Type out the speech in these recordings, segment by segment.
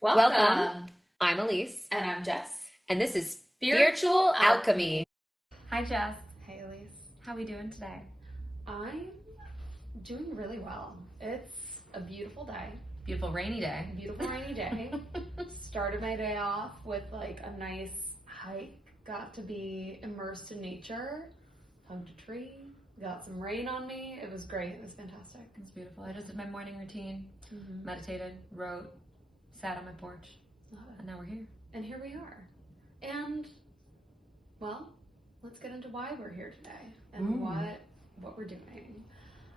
Welcome. I'm Elise. And I'm Jess. And this is Spiritual Alchemy. Hi, Jess. Hey, Elise. How are we doing today? I'm doing really well. It's a beautiful day. Beautiful rainy day. Beautiful rainy day. Started my day off with like a nice hike. Got to be immersed in nature. Hugged a tree. Got some rain on me. It was great. It was fantastic. It was beautiful. I just did my morning routine, meditated, wrote, sat on my porch, and now we're here. And here we are. And, well, let's get into why we're here today and what we're doing.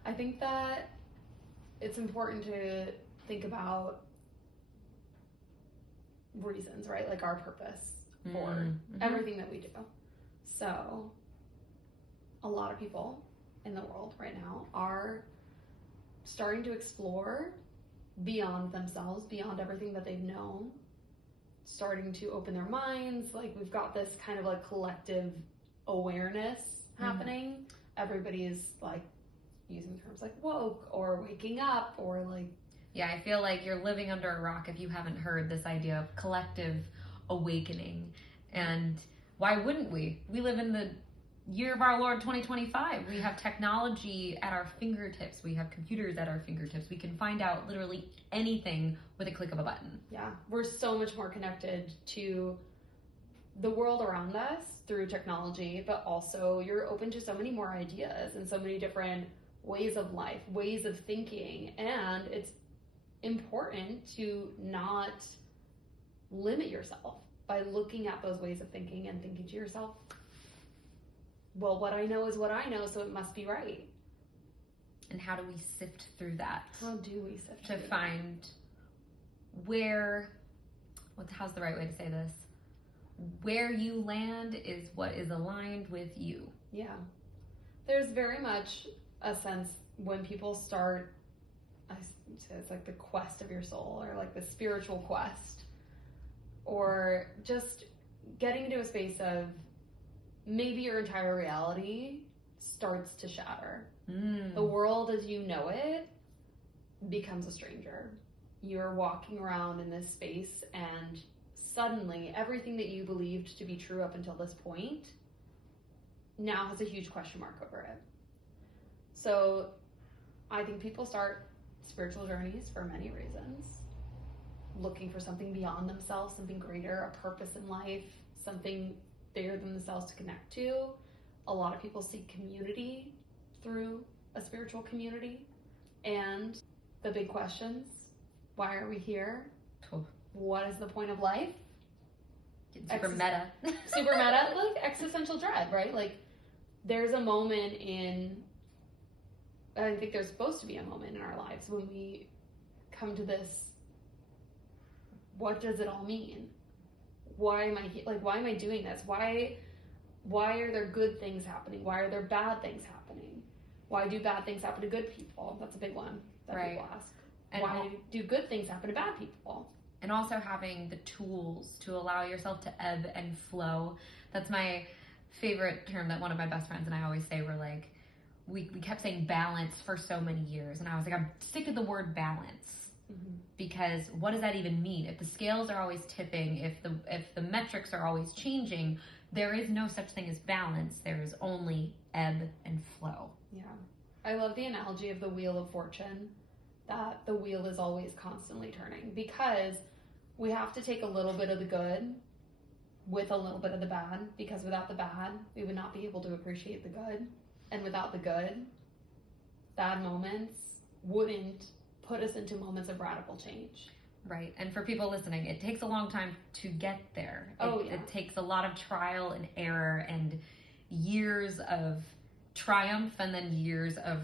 I think that it's important to think about reasons, right? Like our purpose for everything that we do. So, a lot of people in the world right now are starting to explore beyond themselves, beyond everything that they've known, starting to open their minds. Like we've got this kind of like collective awareness happening. Everybody's like using terms like woke or waking up or like... Yeah, I feel like you're living under a rock if you haven't heard this idea of collective awakening. And why wouldn't we? We live in the year of our Lord 2025. We have technology at our fingertips. We have computers at our fingertips. We can find out literally anything with a click of a button. Yeah, we're so much more connected to the world around us through technology, but also you're open to so many more ideas and so many different ways of life, ways of thinking, and it's important to not limit yourself by looking at those ways of thinking and thinking to yourself, well, what I know is what I know, so it must be right. And how do we sift through that? How do we sift to through find how's the right way to say this? Where you land is what is aligned with you. Yeah. There's very much a sense when people start, I say it's like the quest of your soul or like the spiritual quest, or just getting into a space of maybe your entire reality starts to shatter. The world as you know it becomes a stranger. You're walking around in this space and suddenly everything that you believed to be true up until this point now has a huge question mark over it. So I think people start spiritual journeys for many reasons. Looking for something beyond themselves, something greater, a purpose in life, something bigger than themselves to connect to. A lot of people seek community through a spiritual community. And the big questions: why are we here? What is the point of life? Super meta. Super meta, like existential dread, right? Like there's a moment I think there's supposed to be a moment in our lives when we come to this, what does it all mean? Why am I doing this? Why are there good things happening? Why are there bad things happening? Why do bad things happen to good people? That's a big one that people ask. And why do good things happen to bad people? And also having the tools to allow yourself to ebb and flow. That's my favorite term that one of my best friends and I always say. We're like, we kept saying balance for so many years. And I was like, I'm sick of the word balance. Because what does that even mean? If the scales are always tipping, if the metrics are always changing, there is no such thing as balance. There is only ebb and flow. Yeah. I love the analogy of the wheel of fortune, that the wheel is always constantly turning, because we have to take a little bit of the good with a little bit of the bad, because without the bad, we would not be able to appreciate the good. And without the good, bad moments wouldn't put us into moments of radical change. Right. And for people listening, it takes a long time to get there. It takes a lot of trial and error and years of triumph and then years of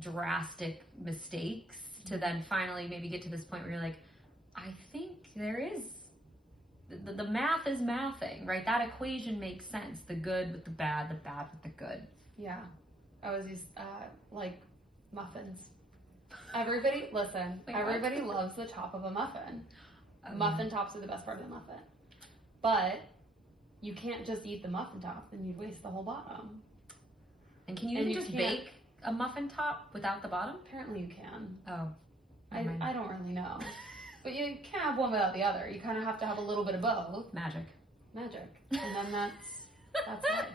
drastic mistakes to then finally maybe get to this point where you're like, I think there is, the math is mathing, right? That equation makes sense. The good with the bad with the good. Yeah. I always use like muffins. Everybody loves the top of a muffin. Muffin tops are the best part of the muffin. But you can't just eat the muffin top, then you'd waste the whole bottom. And can you just bake a muffin top without the bottom? Apparently you can. Oh. I don't really know. But you can't have one without the other. You kind of have to have a little bit of both. Magic. And then that's life.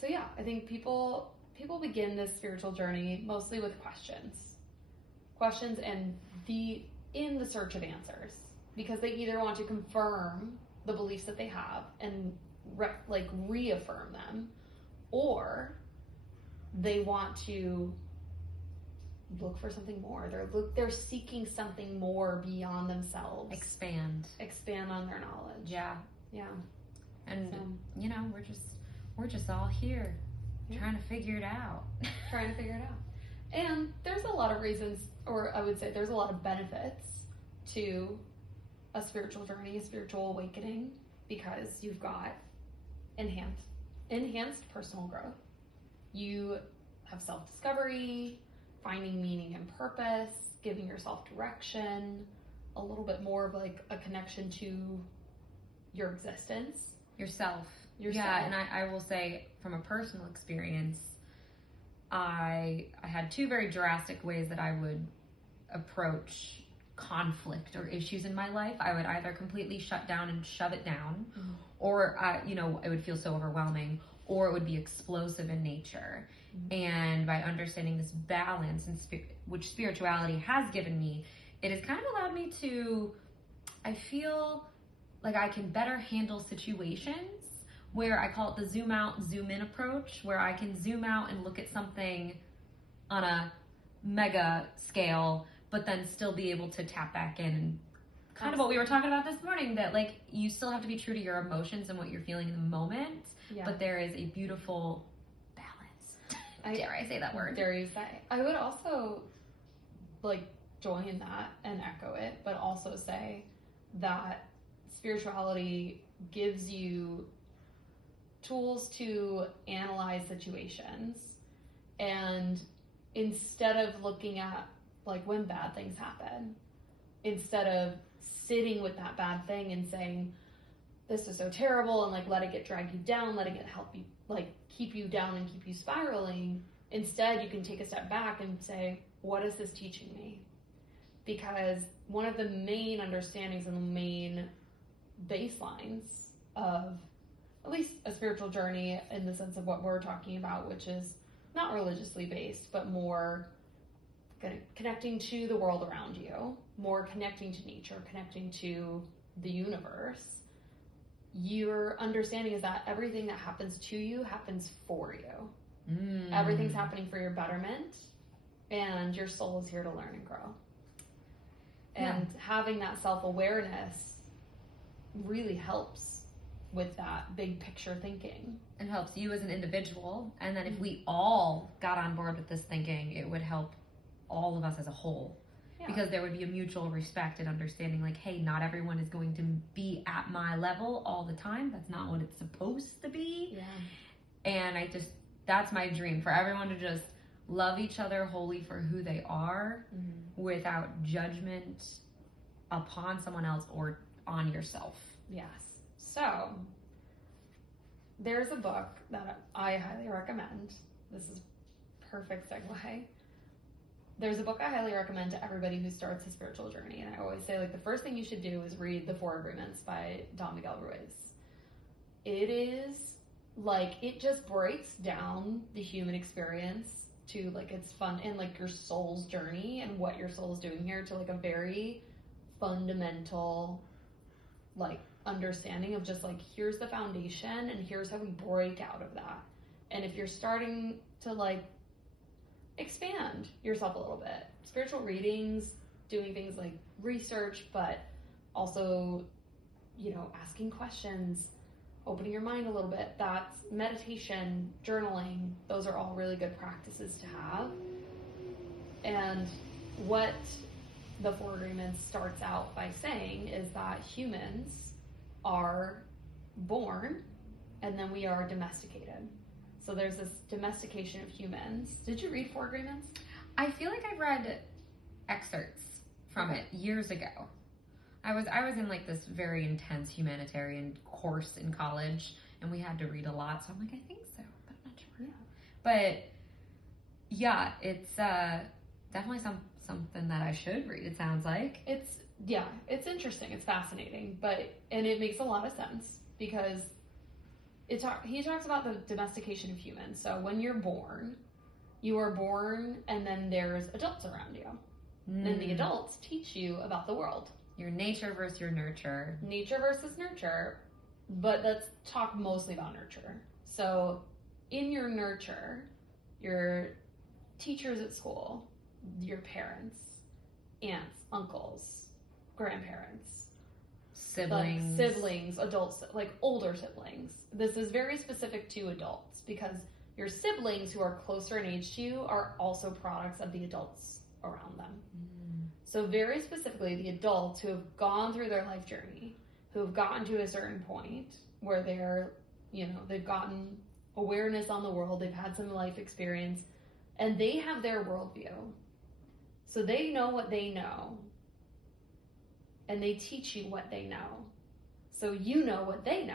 So yeah, I think people begin this spiritual journey mostly with questions and in the search of answers, because they either want to confirm the beliefs that they have and reaffirm them, or they want to look for something more. They're seeking something more beyond themselves. Expand on their knowledge. Yeah. And So, we're just all here trying to figure it out. And there's a lot of reasons, or I would say there's a lot of benefits to a spiritual journey, a spiritual awakening, because you've got enhanced personal growth. You have self-discovery, finding meaning and purpose, giving yourself direction, a little bit more of like a connection to your existence. Yourself. Yeah, and I will say from a personal experience, I had two very drastic ways that I would approach conflict or issues in my life. I would either completely shut down and shove it down, or it would feel so overwhelming, or it would be explosive in nature. And by understanding this balance, which spirituality has given me, it has kind of allowed me to, I feel like I can better handle situations where I call it the zoom out, zoom in approach, where I can zoom out and look at something on a mega scale, but then still be able to tap back in. And kind of what we were talking about this morning, that like you still have to be true to your emotions and what you're feeling in the moment, but there is a beautiful balance. Dare I say that word? Dare you say? I would also like join that and echo it, but also say that spirituality gives you tools to analyze situations, and instead of looking at like when bad things happen, instead of sitting with that bad thing and saying this is so terrible and like let it drag you down, let it help you like keep you down and keep you spiraling, instead you can take a step back and say, what is this teaching me? Because one of the main understandings and the main baselines of at least a spiritual journey, in the sense of what we're talking about, which is not religiously based, but more connecting to the world around you, more connecting to nature, connecting to the universe. Your understanding is that everything that happens to you happens for you. Everything's happening for your betterment, and your soul is here to learn and grow. And having that self-awareness really helps with that big picture thinking. It helps you as an individual, and then if we all got on board with this thinking, it would help all of us as a whole. Because there would be a mutual respect and understanding, like, hey, not everyone is going to be at my level all the time. That's not what it's supposed to be. And that's my dream, for everyone to just love each other wholly for who they are, without judgment upon someone else or on yourself. So there's a book that I highly recommend. This is perfect segue. There's a book I highly recommend to everybody who starts a spiritual journey. And I always say, like, the first thing you should do is read The Four Agreements by Don Miguel Ruiz. It is like, it just breaks down the human experience to like its fun and like your soul's journey and what your soul is doing here to like a very fundamental like understanding of just like, here's the foundation and here's how we break out of that. And if you're starting to like expand yourself a little bit, spiritual readings, doing things like research, but also, asking questions, opening your mind a little bit, that's meditation, journaling, those are all really good practices to have. And what the Four Agreements starts out by saying is that humans are born and then we are domesticated. So there's this domestication of humans. Did you read Four Agreements? I feel like I've read excerpts from it years ago. I was in like this very intense humanitarian course in college, and we had to read a lot. So I'm like, I think so, but I'm not sure. But yeah, it's definitely something that I should read, it sounds like. It's interesting. It's fascinating, and it makes a lot of sense because he talks about the domestication of humans. So when you're born, you are born and then there's adults around you. And the adults teach you about the world. Your nature versus your nurture. Nature versus nurture, but let's talk mostly about nurture. So in your nurture, your teachers at school, your parents, aunts, uncles, grandparents, siblings, adults, like older siblings. This is very specific to adults because your siblings who are closer in age to you are also products of the adults around them. So very specifically, the adults who have gone through their life journey, who have gotten to a certain point where they've gotten awareness on the world, they've had some life experience, and they have their worldview. So they know what they know, and they teach you what they know. So you know what they know.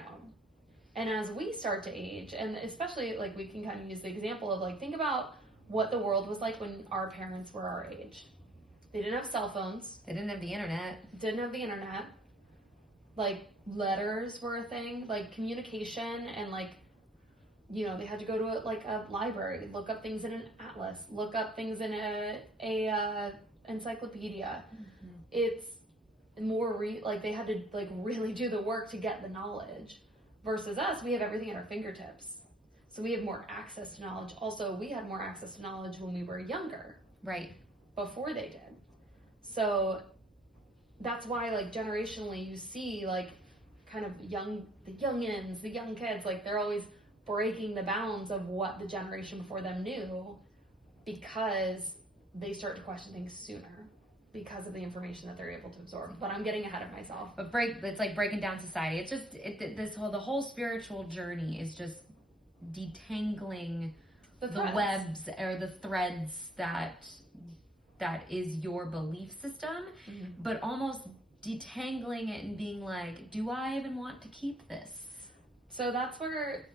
And as we start to age, and especially like we can kind of use the example of like, think about what the world was like when our parents were our age. They didn't have cell phones. They didn't have the internet. Like letters were a thing, like communication, and like, they had to go to a library, look up things in an atlas, look up things in a encyclopedia. Mm-hmm. It's more they had to like really do the work to get the knowledge. Versus us, we have everything at our fingertips. So we have more access to knowledge. Also, we had more access to knowledge when we were younger. Right. Before they did. So that's why like generationally you see like kind of the youngins, the young kids, like they're always breaking the bounds of what the generation before them knew because they start to question things sooner because of the information that they're able to absorb. But I'm getting ahead of myself. But it's like breaking down society. It's just the whole spiritual journey is just detangling the webs or the threads that is your belief system, mm-hmm. but almost detangling it and being like, do I even want to keep this? So that's where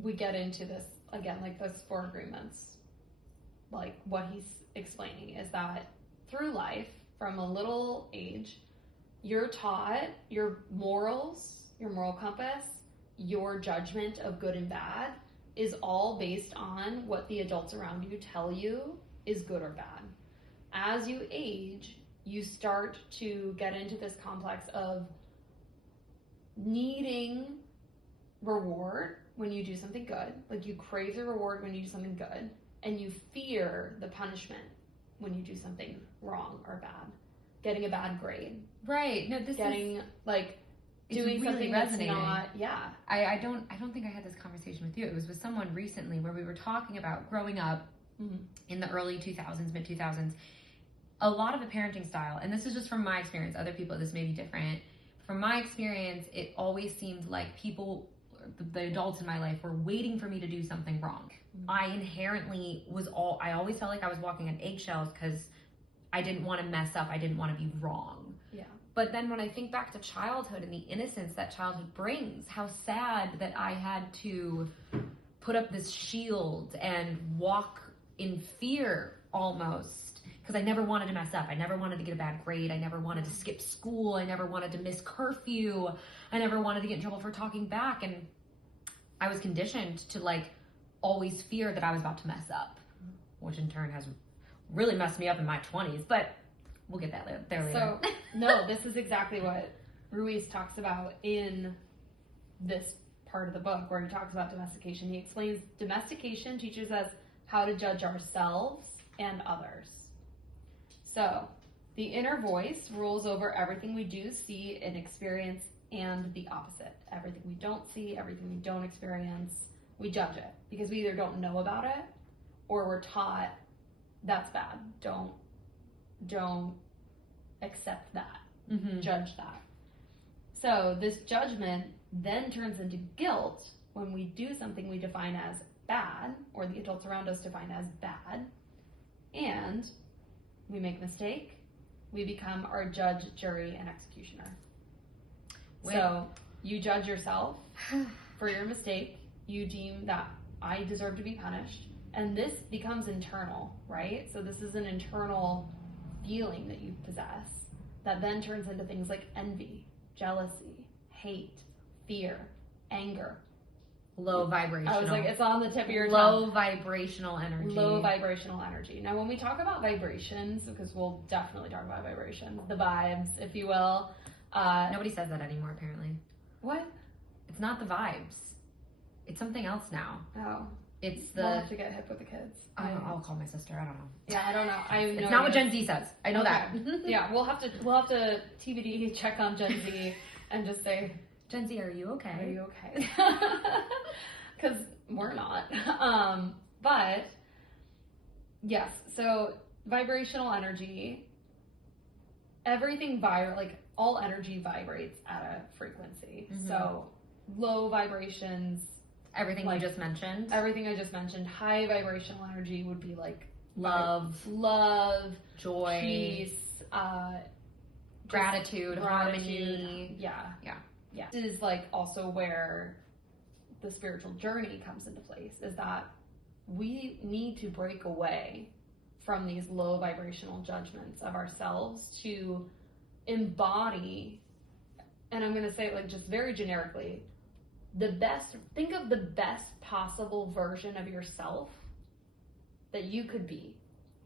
we get into this again, like those 4 agreements. Like what he's explaining is that through life, from a little age, you're taught your morals, your moral compass, your judgment of good and bad is all based on what the adults around you tell you is good or bad. As you age, you start to get into this complex of needing reward when you do something good. Like you crave the reward when you do something good, and you fear the punishment when you do something wrong or bad. Getting a bad grade. Right. No, this getting is like doing really something resonating. That's not, I don't think I had this conversation with you. It was with someone recently where we were talking about growing up mm-hmm. in the early 2000s, mid 2000s. A lot of the parenting style, and this is just from my experience, other people, this may be different. From my experience, it always seemed like people, the adults in my life, were waiting for me to do something wrong. Mm-hmm. I always felt like I was walking on eggshells because I didn't want to mess up. I didn't want to be wrong. Yeah. But then when I think back to childhood and the innocence that childhood brings, how sad that I had to put up this shield and walk in fear almost. Because I never wanted to mess up. I never wanted to get a bad grade. I never wanted to skip school. I never wanted to miss curfew. I never wanted to get in trouble for talking back. And I was conditioned to like always fear that I was about to mess up, which in turn has really messed me up in my 20s. But we'll get there later. So, no, this is exactly what Ruiz talks about in this part of the book where he talks about domestication. He explains domestication teaches us how to judge ourselves and others. So, the inner voice rules over everything we do, see, and experience, and the opposite. Everything we don't see, everything we don't experience, we judge it. Because we either don't know about it, or we're taught, that's bad. Don't accept that. Mm-hmm. Judge that. So, this judgment then turns into guilt when we do something we define as bad, or the adults around us define as bad, and we make a mistake, we become our judge, jury, and executioner. So you judge yourself for your mistake. You deem that I deserve to be punished. And this becomes internal, right? So this is an internal feeling that you possess that then turns into things like envy, jealousy, hate, fear, anger. Low vibrational. I was like, it's on the tip of your low tongue. vibrational energy. Low vibrational energy. Now, when we talk about vibrations, because we'll definitely talk about vibrations, the vibes, if you will. Nobody says that anymore, apparently. What? It's not the vibes. It's something else now. Oh. It's the... We'll have to get hip with the kids. I'll call my sister. I don't know. Yeah, I don't know. It's not what Gen Z says. I know that. Yeah, we'll have to TBD check on Gen Z and just say, Gen Z, are you okay? are you okay? Because we're not. But yes, so vibrational energy, everything like all energy vibrates at a frequency. Mm-hmm. So low vibrations, Everything like, you just mentioned. everything I just mentioned. High vibrational energy would be like Love, joy, peace, gratitude, harmony. Yeah. Yeah. This is like also where the spiritual journey comes into place, is that we need to break away from these low vibrational judgments of ourselves to embody, and I'm going to say it like just very generically, think of the best possible version of yourself that you could be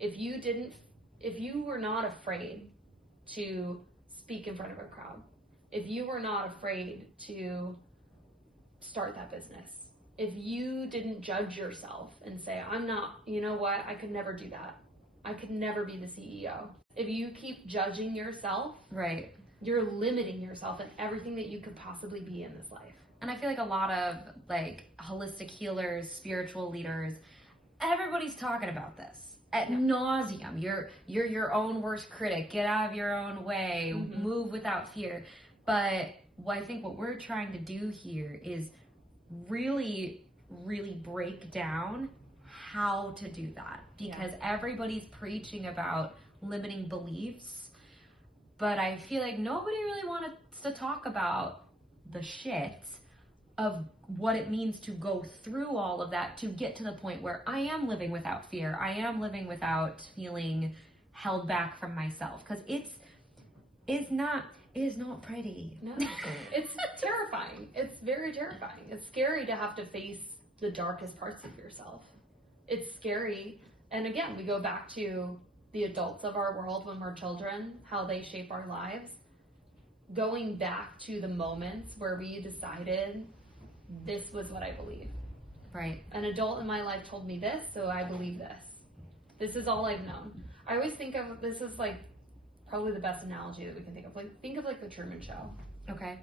if you were not afraid to speak in front of a crowd, if you were not afraid to start that business, if you didn't judge yourself and say, I'm not, you know what, I could never do that. I could never be the CEO. If you keep judging yourself, Right. you're limiting yourself in everything that you could possibly be in this life. And I feel like a lot of like holistic healers, spiritual leaders, everybody's talking about this at nauseum. You're your own worst critic. Get out of your own way. Mm-hmm. Move without fear. But I think what we're trying to do here is really, really break down how to do that, because everybody's preaching about limiting beliefs, but I feel like nobody really wants to talk about the shit of what it means to go through all of that to get to the point where I am living without fear. I am living without feeling held back from myself, because it is not pretty. No, it's terrifying. It's very terrifying. It's scary to have to face the darkest parts of yourself. It's scary. And again, we go back to the adults of our world when we're children, how they shape our lives. Going back to the moments where we decided this was what I believe. Right. An adult in my life told me this, so I believe this. This is all I've known. I always think of this as like probably the best analogy that we can think of. Like, think of like the Truman Show. Okay.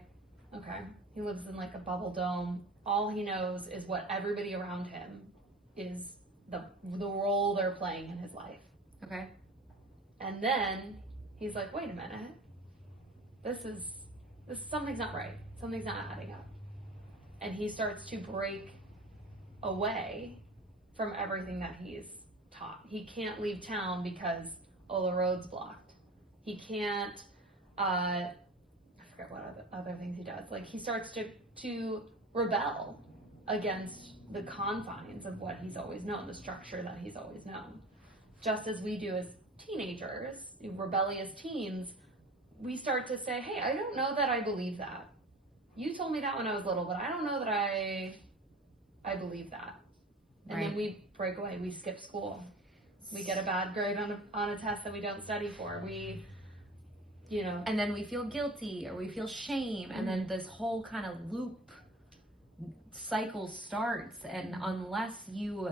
He lives in like a bubble dome. All he knows is what everybody around him is, the role they're playing in his life. Okay. And then he's like, wait a minute. This something's not right. Something's not adding up. And he starts to break away from everything that he's taught. He can't leave town because, the road's blocked. He can't, I forget what other things he does. Like, he starts to rebel against the confines of what he's always known, the structure that he's always known. Just as we do as teenagers, rebellious teens, we start to say, hey, I don't know that I believe that. You told me that when I was little, but I don't know that I believe that. And Right. then we break away. We skip school. We get a bad grade on a test that we don't study for. We, And then we feel guilty or we feel shame, and then this whole kind of loop cycle starts. And unless you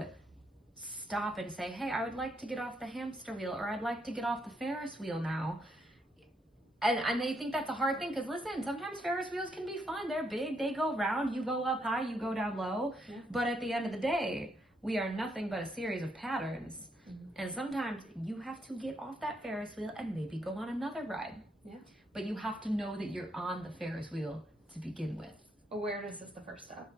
stop and say, hey, I would like to get off the hamster wheel, or I'd like to get off the Ferris wheel now. And they think that's a hard thing, because listen, sometimes Ferris wheels can be fun. They're big, they go round, you go up high, you go down low. Yeah. But at the end of the day, we are nothing but a series of patterns. And sometimes you have to get off that Ferris wheel and maybe go on another ride. Yeah. But you have to know that you're on the Ferris wheel to begin with. Awareness is the first step.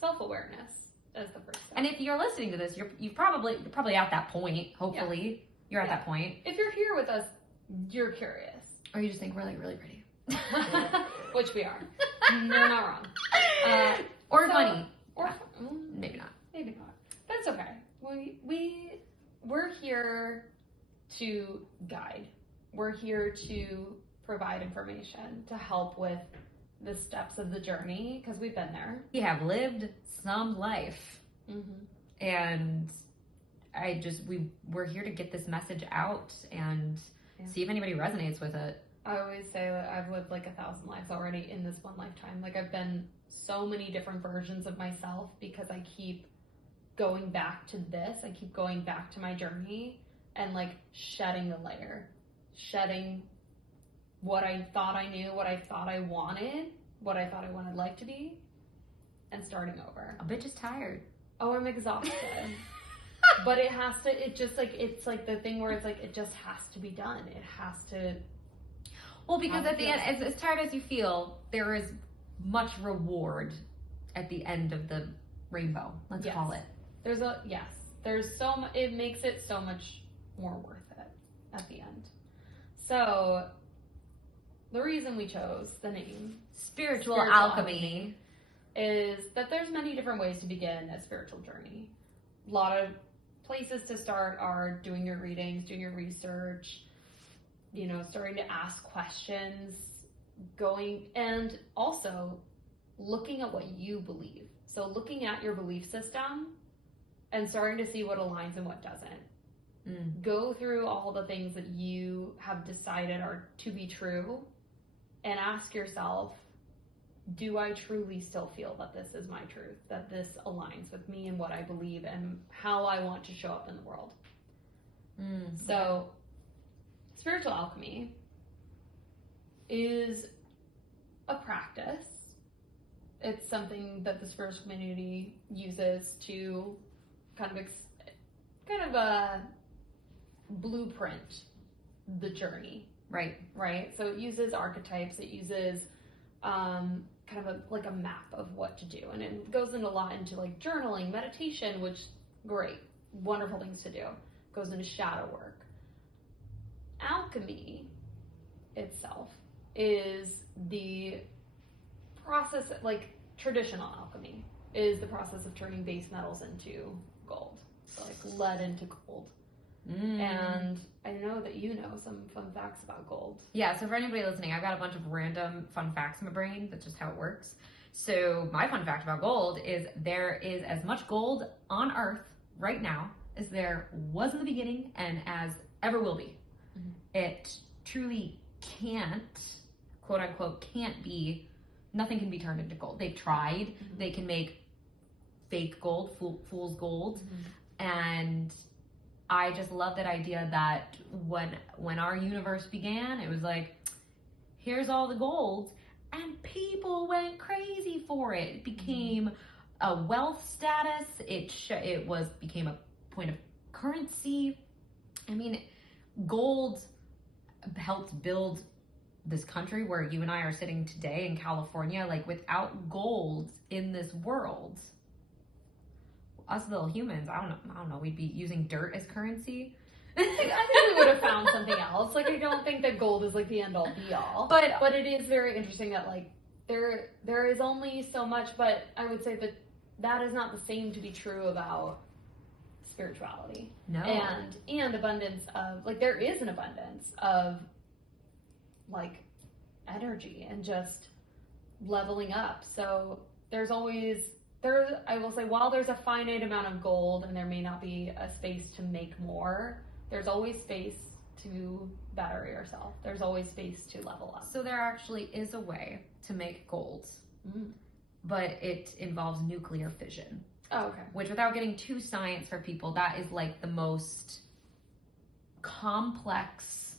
Self-awareness is the first step. And if you're listening to this, you're probably at that point. Hopefully, you're at that point. If you're here with us, you're curious. Or you just think we're like really pretty, Which we are. You're not wrong. or funny. Or Maybe not. maybe not. But it's okay. We're here to guide. we're here to provide information to help with the steps of the journey because we've been there. We have lived some life. Mm-hmm. And we're here to get this message out and see if anybody resonates with it. I always say that I've lived like 1,000 lives already in this one lifetime. Like I've been so many different versions of myself because I keep going back to this. I keep going back to my journey and like shedding the layer, shedding what I thought I knew, what I thought I wanted, what I thought I wanted life to be, and starting over. A bitch is tired. Oh, I'm exhausted. But it's like the thing where it's like, it just has to be done. It has to. Well, because at the end, as tired as you feel, there is much reward at the end of the rainbow. Let's call it. There's so much, it makes it so much more worth it at the end. So the reason we chose the name Spiritual Alchemy is that there's many different ways to begin a spiritual journey. A lot of places to start are doing your readings, doing your research, starting to ask questions, and also looking at what you believe. So looking at your belief system and starting to see what aligns and what doesn't. Go through all the things that you have decided are to be true and ask yourself, do I truly still feel that this is my truth, that this aligns with me and what I believe and how I want to show up in the world? So spiritual alchemy is a practice. It's something that the spiritual community uses to kind of blueprint the journey. Right. So it uses archetypes. It uses kind of like a map of what to do, and it goes into a lot into like journaling, meditation, which great, wonderful things to do. Goes into shadow work. Alchemy itself is the process, like traditional alchemy is the process of turning base metals into gold, so like lead into gold. And I know that you know some fun facts about gold. Yeah, so for anybody listening, I've got a bunch of random fun facts in my brain. That's just how it works. So my fun fact about gold is there is as much gold on Earth right now as there was in the beginning and as ever will be. It truly can't, quote unquote, nothing can be turned into gold. They've tried. They can make fake gold, fool's gold. And I just love that idea that when our universe began, it was like, here's all the gold, and people went crazy for it. It became a wealth status. It became a point of currency. I mean, gold helped build this country where you and I are sitting today in California. Like, without gold in this world, us little humans, I don't know, we'd be using dirt as currency. I think we would have found something else. Like, I don't think that gold is like the end all be all. But it is very interesting that like there is only so much, but I would say that is not the same to be true about spirituality. No. And abundance of, like, there is an abundance of like energy and just leveling up. So I will say, while there's a finite amount of gold and there may not be a space to make more, there's always space to better yourself. There's always space to level up. So there actually is a way to make gold, but it involves nuclear fission. Oh, okay. Which, without getting too science for people, that is like the most complex.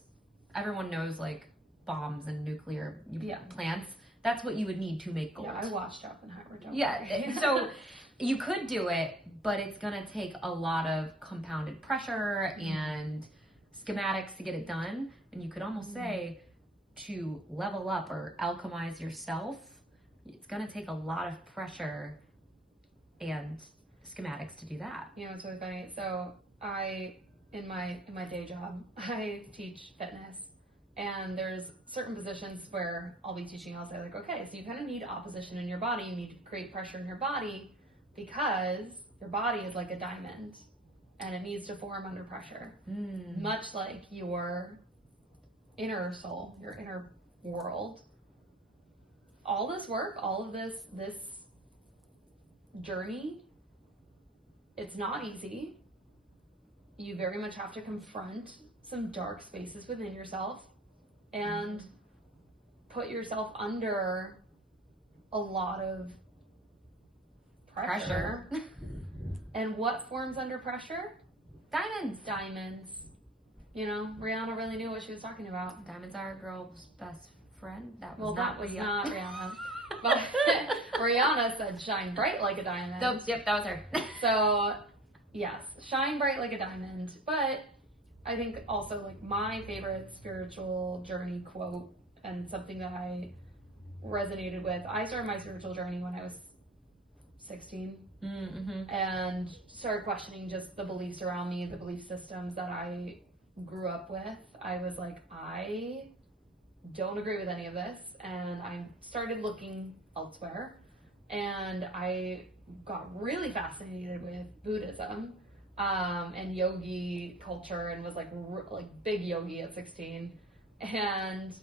Everyone knows like bombs and nuclear plants. That's what you would need to make gold. Yeah, I watched Oppenheimer. So you could do it, but it's going to take a lot of compounded pressure and schematics to get it done. And you could almost say, to level up or alchemize yourself, it's going to take a lot of pressure and schematics to do that. You know, it's really funny. So in my day job, I teach fitness. And there's certain positions where I'll be teaching, I'll say like, okay, so you kind of need opposition in your body. You need to create pressure in your body because your body is like a diamond and it needs to form under pressure. Much like your inner soul, your inner world. All this work, all of this journey, it's not easy. You very much have to confront some dark spaces within yourself and put yourself under a lot of pressure. And what forms under pressure? Diamonds. You know, Rihanna really knew what she was talking about. Diamonds are a girl's best friend. That was not Rihanna. But Rihanna said shine bright like a diamond. Yep, that was her. So, yes, shine bright like a diamond. But I think also, like, my favorite spiritual journey quote, and something that I resonated with, I started my spiritual journey when I was 16. Mm-hmm. And started questioning just the beliefs around me, the belief systems that I grew up with. I was like, I don't agree with any of this, and I started looking elsewhere, and I got really fascinated with Buddhism and yogi culture, and was like big yogi at 16. And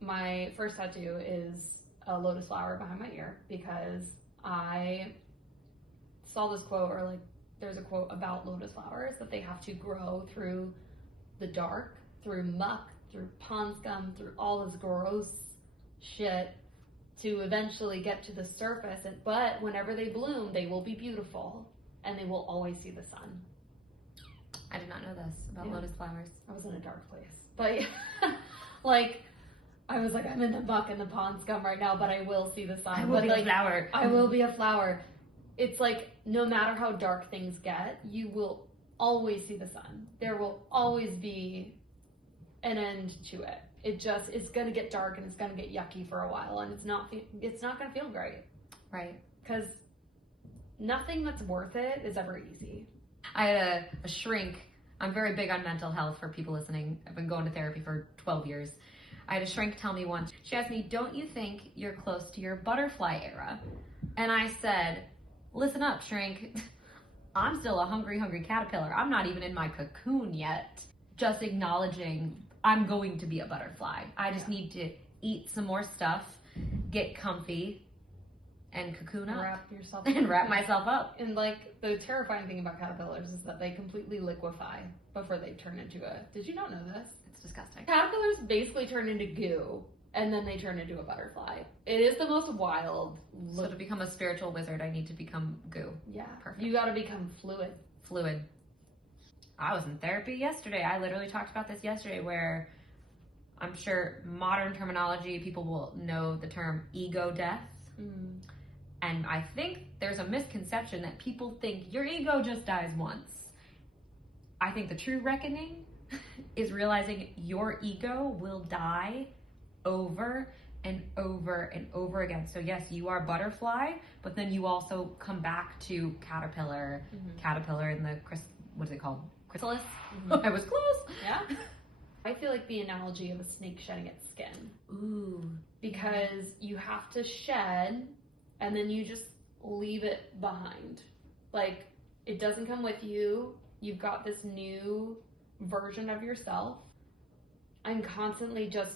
my first tattoo is a lotus flower behind my ear because I saw this quote, or like there's a quote about lotus flowers, that they have to grow through the dark, through muck, through pond scum, through all this gross shit to eventually get to the surface. But whenever they bloom, they will be beautiful and they will always see the sun. I did not know this about lotus flowers. I was in a dark place. But like, I was like, I'm in the muck and the pond scum right now, but I will see the sun. I will be a flower. I will be a flower. It's like, no matter how dark things get, you will always see the sun. There will always be an end to it. It's going to get dark and it's going to get yucky for a while, and it's not going to feel great. Right. Because nothing that's worth it is ever easy. I had a shrink. I'm very big on mental health for people listening. I've been going to therapy for 12 years. I had a shrink tell me once, she asked me, don't you think you're close to your butterfly era? And I said, listen up, shrink. I'm still a hungry caterpillar. I'm not even in my cocoon yet. Just acknowledging I'm going to be a butterfly. I just need to eat some more stuff, get comfy, and cocoon up. Wrap myself up. And like, the terrifying thing about caterpillars is that they completely liquefy before they turn into did you not know this? It's disgusting. Caterpillars basically turn into goo, and then they turn into a butterfly. It is the most wild. So to become a spiritual wizard, I need to become goo. Yeah. Perfect. You gotta become fluid. I was in therapy yesterday. I literally talked about this yesterday, where I'm sure modern terminology, people will know the term ego death. Mm. And I think there's a misconception that people think your ego just dies once. I think the true reckoning is realizing your ego will die over and over and over again. So yes, you are butterfly, but then you also come back to caterpillar, caterpillar in the, what is it called? Chrysalis? I was close. Yeah. I feel like the analogy of a snake shedding its skin. Ooh. Because you have to shed, and then you just leave it behind. Like, it doesn't come with you. You've got this new version of yourself. I'm constantly just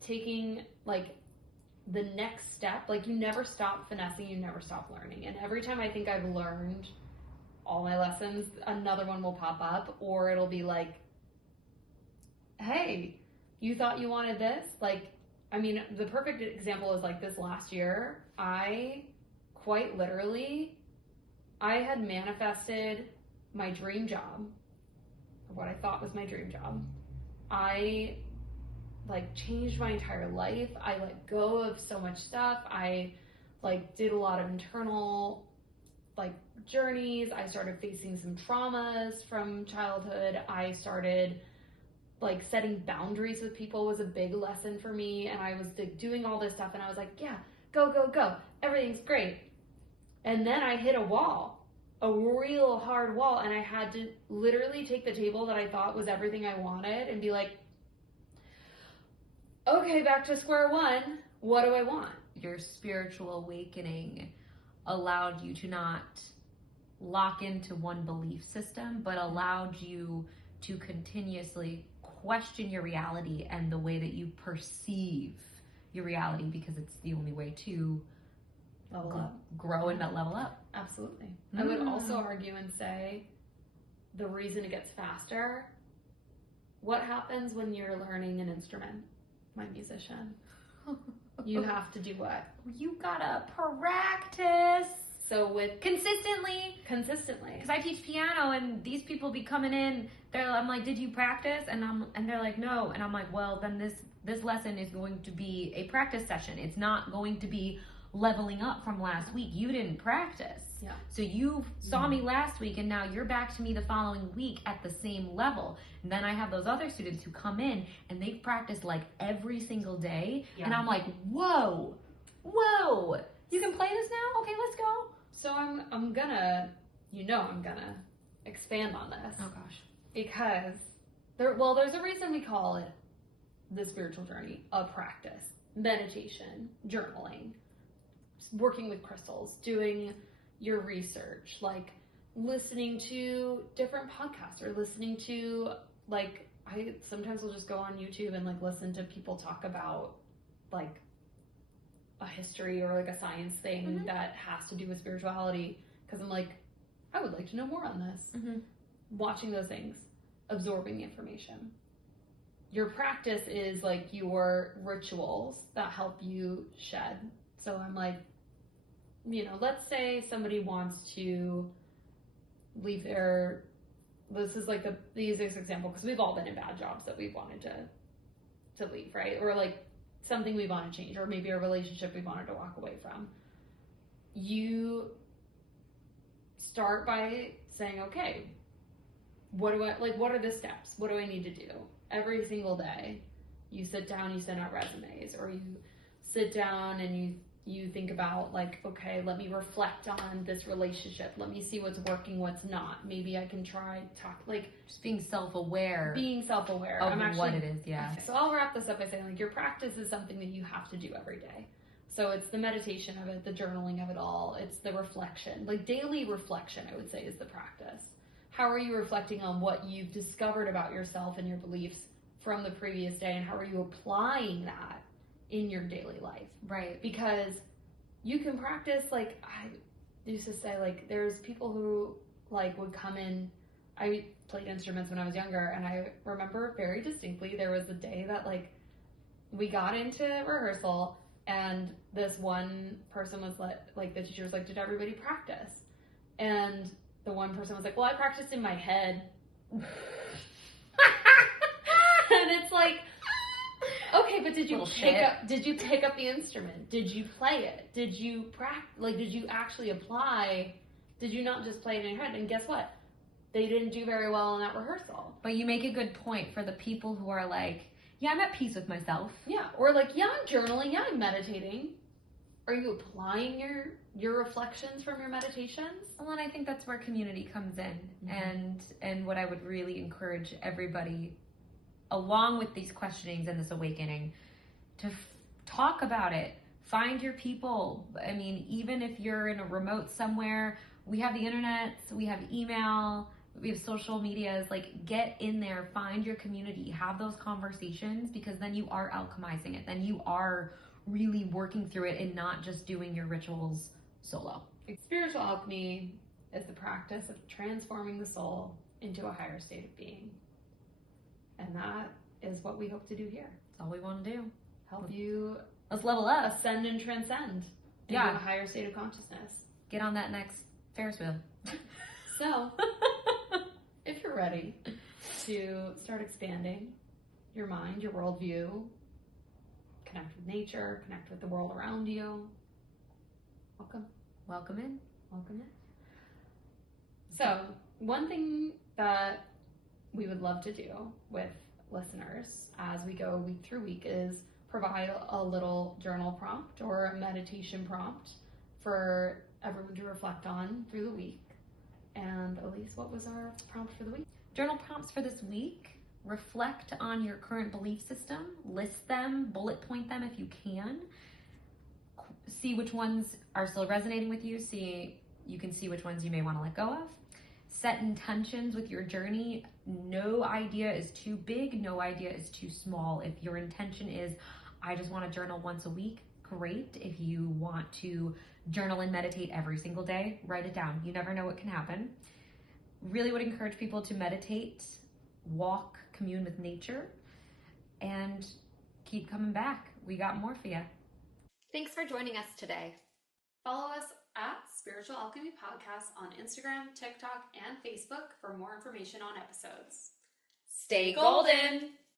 taking, like, the next step. Like, you never stop finessing, you never stop learning. And every time I think I've learned all my lessons, another one will pop up, or it'll be like, hey, you thought you wanted this? Like, I mean, the perfect example is like this last year, I quite literally, I had manifested my dream job, or what I thought was my dream job. I like changed my entire life. I let go of so much stuff. I like did a lot of internal like journeys. I started facing some traumas from childhood. I started like setting boundaries with people was a big lesson for me. And I was doing all this stuff, and I was like, yeah, go, go, go. Everything's great. And then I hit a wall, a real hard wall. And I had to literally take the table that I thought was everything I wanted and be like, okay, back to square one. What do I want? Your spiritual awakening allowed you to not lock into one belief system, but allowed you to continuously question your reality and the way that you perceive your reality, because it's the only way to level up, grow and level up. Absolutely. I would also argue and say the reason it gets faster, what happens when you're learning an instrument, my musician? You have to do what? You gotta practice. So with consistently, because I teach piano and these people be coming in. I'm like, did you practice? And they're like, no. And I'm like, well, then this lesson is going to be a practice session. It's not going to be leveling up from last week. You didn't practice. Yeah. So you saw me last week and now you're back to me the following week at the same level. And then I have those other students who come in and they've practiced like every single day. Yeah. And I'm like, whoa, you can play this now? Okay, let's go. So I'm gonna expand on this. Oh gosh. Because there's a reason we call it the spiritual journey, a practice, meditation, journaling, working with crystals, doing your research, like listening to different podcasts or listening to, like, I sometimes will just go on YouTube and like listen to people talk about like a history or like a science thing that has to do with spirituality, because I'm like, I would like to know more on this. Watching those things, absorbing the information. Your practice is like your rituals that help you shed. So I'm like, let's say somebody wants to leave this is like the easiest example, because we've all been in bad jobs that we've wanted to leave, right? Or like something we want to change, or maybe a relationship we wanted to walk away from. You start by saying, okay, what are the steps? What do I need to do? Every single day, you sit down, you send out resumes, or you sit down and you think about like, okay, let me reflect on this relationship. Let me see what's working, what's not. Maybe I can just being self-aware. Of what it is, yeah. So I'll wrap this up by saying like your practice is something that you have to do every day. So it's the meditation of it, the journaling of it all. It's the reflection, like daily reflection, I would say, is the practice. How are you reflecting on what you've discovered about yourself and your beliefs from the previous day, and how are you applying that in your daily life? Right. Because you can practice, like I used to say, like there's people who like would come in. I played instruments when I was younger, and I remember very distinctly there was a day that like we got into rehearsal and this one person was like the teacher was like, did everybody practice? And the one person was like, well, I practiced in my head. And it's like, okay, but did you pick up the instrument? Did you play it? Did you did you actually apply? Did you not just play it in your head? And guess what? They didn't do very well in that rehearsal. But you make a good point for the people who are like, yeah, I'm at peace with myself. Yeah, or like, yeah, I'm journaling, yeah, I'm meditating. Are you applying your reflections from your meditations? Well, and I think that's where community comes in. And what I would really encourage everybody, along with these questionings and this awakening, to talk about it. Find your people. I mean, even if you're in a remote somewhere, we have the internet, we have email, we have social medias. Like, get in there, find your community, have those conversations, because then you are alchemizing it. Then you are really working through it and not just doing your rituals solo. Spiritual alchemy is the practice of transforming the soul into a higher state of being. And that is what we hope to do here. That's all we want to do. Help you let's level up. Ascend and transcend into a higher state of consciousness. Get on that next Ferris wheel. So, if you're ready to start expanding your mind, your worldview, connect with nature, connect with the world around you, welcome. Welcome in. Welcome in. So, one thing that we would love to do with listeners as we go week through week is provide a little journal prompt or a meditation prompt for everyone to reflect on through the week. And Elise, what was our prompt for the week? Journal prompts for this week. Reflect on your current belief system. List them, bullet point them if you can. See which ones are still resonating with you. You can see which ones you may want to let go of. Set intentions with your journey. No idea is too big, no idea is too small. If your intention is, I just want to journal once a week, great. If you want to journal and meditate every single day, write it down. You never know what can happen. Really would encourage people to meditate, walk, commune with nature, and keep coming back. We got more for you. Thanks for joining us today. Follow us at Spiritual Alchemy Podcast on Instagram, TikTok, and Facebook for more information on episodes. Stay golden!